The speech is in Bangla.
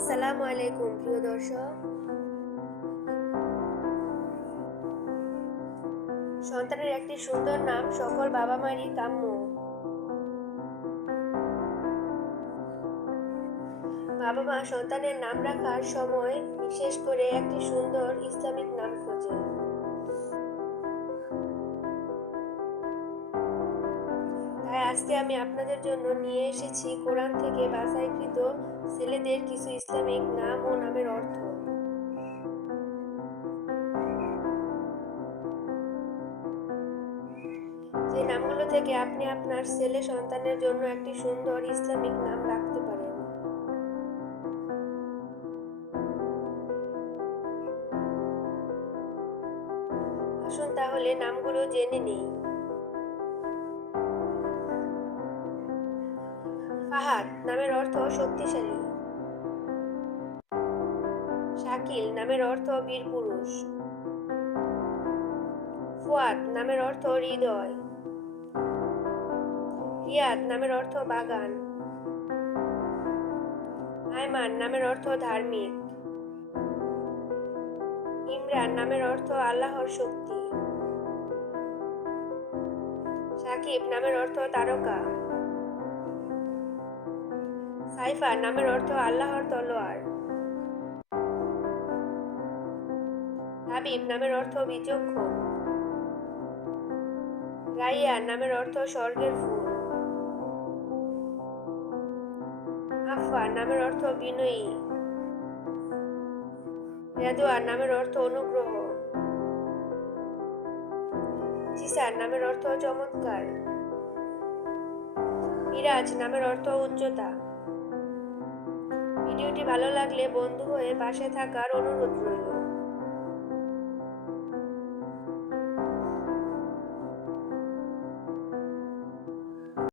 আসসালামু আলাইকুম প্রিয় দর্শক। সন্তানের একটি সুন্দর নাম সকল বাবা মারই কাম্য। বাবা মা সন্তানের নাম রাখার সময় বিশেষ করে একটি সুন্দর ইসলামিক নাম খোঁজে। তাই আজকে আমি আপনাদের জন্য নিয়ে এসেছি কোরআন থেকে বাছাইকৃত ছেলেদের কিছু ইসলামিক নাম ও নামের অর্থ। যে নামগুলো থেকে আপনি আপনার ছেলে সন্তানের জন্য একটি সুন্দর ইসলামিক নাম রাখতে পারেন। আসুন তাহলে নামগুলো জেনে নিই। ফাহাদ নামের অর্থ শক্তিশালী। শাকিল নামের অর্থ বীর পুরুষ। ফুয়াদ নামের অর্থ হৃদয়। রিয়াদ নামের অর্থ বাগান। আয়মান নামের অর্থ ধার্মিক। ইমরান নামের অর্থ আল্লাহর শক্তি। সাকিব নামের অর্থ তারকা। সাইফা নামের অর্থ আল্লাহর তলোয়ার। হাবিব নামের অর্থ বিচক্ষণ। রাইয়ান নামের অর্থ স্বর্গের ফুল। আফফান নামের অর্থ বিনয়ী। রেদওয়ান নামের অর্থ অনুগ্রহ। জিসান নামের অর্থ চমৎকার। মিরাজ নামের অর্থ উচ্চতা। ভিডিওটি ভালো লাগলে বন্ধু হয়ে পাশে থাকার অনুরোধ রইল।